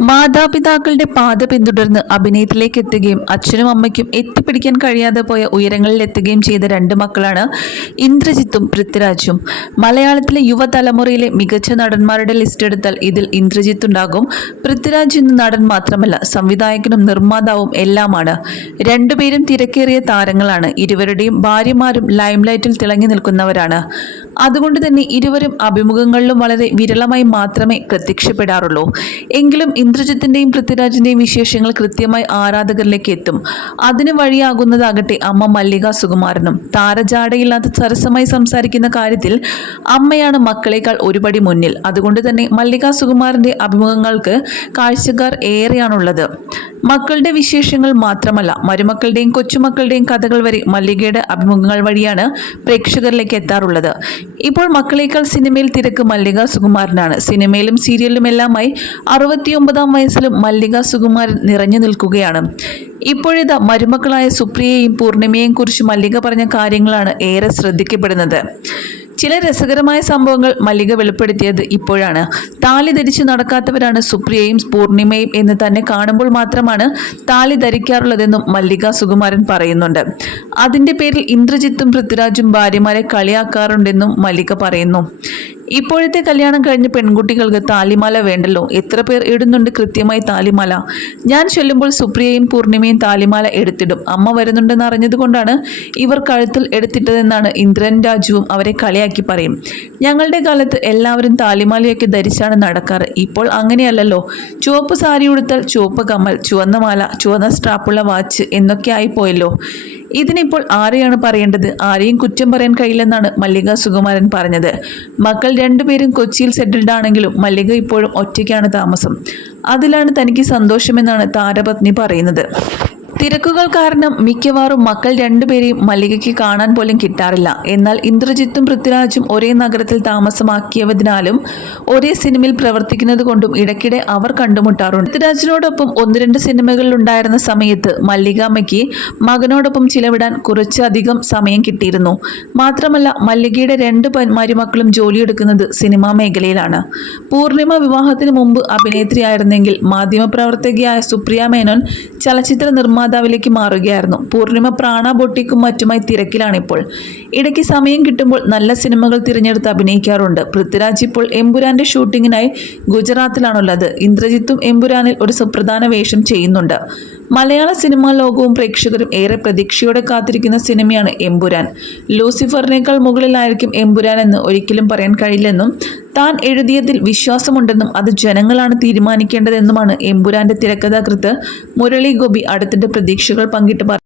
മാതാപിതാക്കളുടെ പാത പിന്തുടർന്ന് അഭിനയത്തിലേക്ക് എത്തുകയും അച്ഛനും അമ്മയ്ക്കും എത്തിപ്പിടിക്കാൻ കഴിയാതെ പോയ ഉയരങ്ങളിൽ എത്തുകയും ചെയ്ത രണ്ട് മക്കളാണ് ഇന്ദ്രജിത്തും പൃഥ്വിരാജും. മലയാളത്തിലെ യുവതലമുറയിലെ മികച്ച നടന്മാരുടെ ലിസ്റ്റ് എടുത്താൽ ഇതിൽ ഇന്ദ്രജിത്ത് ഉണ്ടാകും. പൃഥ്വിരാജ് എന്ന നടൻ മാത്രമല്ല സംവിധായകനും നിർമ്മാതാവും എല്ലാമാണ്. രണ്ടുപേരും തിരക്കേറിയ താരങ്ങളാണ്. ഇരുവരുടെയും ഭാര്യമാരും ലൈംലൈറ്റിൽ തിളങ്ങി നിൽക്കുന്നവരാണ്. അതുകൊണ്ട് തന്നെ ഇരുവരും അഭിമുഖങ്ങളിലും വളരെ വിരളമായി മാത്രമേ പ്രത്യക്ഷപ്പെടാറുള്ളൂ. എങ്കിലും ഇന്ദ്രജിത്തിന്റെയും പൃഥ്വിരാജിന്റെയും വിശേഷങ്ങൾ കൃത്യമായി ആരാധകരിലേക്ക് എത്തും. അതിന് വഴിയാകുന്നതാകട്ടെ അമ്മ മല്ലിക സുകുമാരനും. താരജാടയില്ലാത്ത സരസമായി സംസാരിക്കുന്ന കാര്യത്തിൽ അമ്മയാണ് മക്കളെക്കാൾ ഒരുപടി മുന്നിൽ. അതുകൊണ്ട് തന്നെ മല്ലിക സുകുമാരന്റെ അഭിമുഖങ്ങൾക്ക് കാഴ്ചക്കാർ ഏറെയാണുള്ളത്. മക്കളുടെ വിശേഷങ്ങൾ മാത്രമല്ല മരുമക്കളുടെയും കൊച്ചുമക്കളുടെയും കഥകൾ വരെ മല്ലികയുടെ അഭിമുഖങ്ങൾ വഴിയാണ് പ്രേക്ഷകരിലേക്ക് എത്താറുള്ളത്. ഇപ്പോൾ മക്കളേക്കാൾ സിനിമയിൽ തിരക്ക് മല്ലിക സുകുമാരനാണ്. സിനിമയിലും സീരിയലിലും എല്ലാമായി അറുപത്തിയൊമ്പതാം വയസ്സിലും മല്ലിക സുകുമാരൻ നിറഞ്ഞു നിൽക്കുകയാണ്. ഇപ്പോഴിതാ മരുമക്കളായ സുപ്രിയയും പൂർണിമയെയും കുറിച്ച് മല്ലിക പറഞ്ഞ കാര്യങ്ങളാണ് ഏറെ ശ്രദ്ധിക്കപ്പെടുന്നത്. ചില രസകരമായ സംഭവങ്ങൾ മല്ലിക വെളിപ്പെടുത്തിയത് ഇപ്പോഴാണ്. താലി ധരിച്ച് നടക്കാത്തവരാണ് സുപ്രിയയും പൂർണിമയും എന്ന് തന്നെ കാണുമ്പോൾ മാത്രമാണ് താലി ധരിക്കാറുള്ളതെന്നും മല്ലിക സുകുമാരൻ പറയുന്നുണ്ട്. അതിന്റെ പേരിൽ ഇന്ദ്രജിത്തും പൃഥ്വിരാജും ഭാര്യമാരെ കളിയാക്കാറുണ്ടെന്നും മല്ലിക പറയുന്നു. ഇപ്പോഴത്തെ കല്യാണം കഴിഞ്ഞ പെൺകുട്ടികൾക്ക് താലിമാല വേണ്ടല്ലോ? എത്ര പേർ ഇടുന്നുണ്ട് കൃത്യമായി താലിമാല? ഞാൻ ചെല്ലുമ്പോൾ സുപ്രിയയും പൂർണിമയും താലിമാല എടുത്തിടും. അമ്മ വരുന്നുണ്ടെന്ന് അറിഞ്ഞതുകൊണ്ടാണ് ഇവർ കഴുത്തിൽ എടുത്തിട്ടതെന്നാണ് ഇന്ദ്രൻ രാജുവും അവരെ കളിയാക്കി പറയും. ഞങ്ങളുടെ കാലത്ത് എല്ലാവരും താലിമാലയൊക്കെ ധരിച്ചാണ് നടക്കാറ്. ഇപ്പോൾ അങ്ങനെയല്ലല്ലോ. ചുവപ്പ് സാരി ഉടുത്താൽ ചുവപ്പ് കമ്മൽ ചുവന്ന മാല ചുവന്ന സ്ട്രാപ്പുള്ള വാച്ച് എന്നൊക്കെ ആയിപ്പോയല്ലോ. ഇതിനിപ്പോൾ ആരെയാണ് പറയേണ്ടത്? ആരെയും കുറ്റം പറയാൻ കഴിയില്ലെന്നാണ് മല്ലിക സുകുമാരൻ പറഞ്ഞത്. മക്കൾ രണ്ടുപേരും കൊച്ചിയിൽ സെറ്റിൽഡ് ആണെങ്കിലും മല്ലിക ഇപ്പോഴും ഒറ്റയ്ക്കാണ് താമസം. അതിലാണ് തനിക്ക് സന്തോഷമെന്നാണ് താരപത്നി പറയുന്നത്. തിരക്കുകൾ കാരണം മിക്കവാറും മക്കൾ രണ്ടുപേരെയും മല്ലികയ്ക്ക് കാണാൻ പോലും കിട്ടാറില്ല. എന്നാൽ ഇന്ദ്രജിത്തും പൃഥ്വിരാജും ഒരേ നഗരത്തിൽ താമസമാക്കിയതിനാലും ഒരേ സിനിമയിൽ പ്രവർത്തിക്കുന്നത് കൊണ്ടും ഇടയ്ക്കിടെ അവർ കണ്ടുമുട്ടാറുണ്ട്. പൃഥ്വിരാജിനോടൊപ്പം ഒന്ന് രണ്ട് സിനിമകളിൽ ഉണ്ടായിരുന്ന സമയത്ത് മല്ലികാമ്മയ്ക്ക് മകനോടൊപ്പം ചിലവിടാൻ കുറച്ചധികം സമയം കിട്ടിയിരുന്നു. മാത്രമല്ല മല്ലികയുടെ രണ്ട് മരുമക്കളും ജോലിയെടുക്കുന്നത് സിനിമാ മേഖലയിലാണ്. പൂർണിമ വിവാഹത്തിന് മുമ്പ് അഭിനേത്രിയായിരുന്നെങ്കിൽ മാധ്യമപ്രവർത്തകയായ സുപ്രിയ മേനോൻ ചലച്ചിത്ര നിർമ്മാതാവിലേക്ക് മാറുകയായിരുന്നു. പൂർണിമ പ്രാണ ബൊട്ടിക്കും മറ്റുമായി തിരക്കിലാണിപ്പോൾ. ഇടയ്ക്ക് സമയം കിട്ടുമ്പോൾ നല്ല സിനിമകൾ തിരഞ്ഞെടുത്ത് അഭിനയിക്കാറുണ്ട്. പൃഥ്വിരാജ് ഇപ്പോൾ എമ്പുരാന്റെ ഷൂട്ടിങ്ങിനായി ഗുജറാത്തിലാണുള്ളത്. ഇന്ദ്രജിത്തും എമ്പുരാനിൽ ഒരു സുപ്രധാന വേഷം ചെയ്യുന്നുണ്ട്. മലയാള സിനിമാ ലോകവും പ്രേക്ഷകരും ഏറെ പ്രതീക്ഷയോടെ കാത്തിരിക്കുന്ന സിനിമയാണ് എമ്പുരാൻ ലൂസിഫറിനേക്കാൾ മുകളിലായിരിക്കും എമ്പുരാൻ എന്ന് ഒരിക്കലും പറയാൻ കഴിയില്ലെന്നും താൻ എഴുതിയതിൽ വിശ്വാസമുണ്ടെന്നും അത് ജനങ്ങളാണ് തീരുമാനിക്കേണ്ടതെന്നുമാണ് എമ്പുരാന്റെ തിരക്കഥാകൃത്ത് മുരളി ഗോപി അടുത്തിന്റെ പ്രതീക്ഷകൾ പങ്കിട്ട് പറഞ്ഞു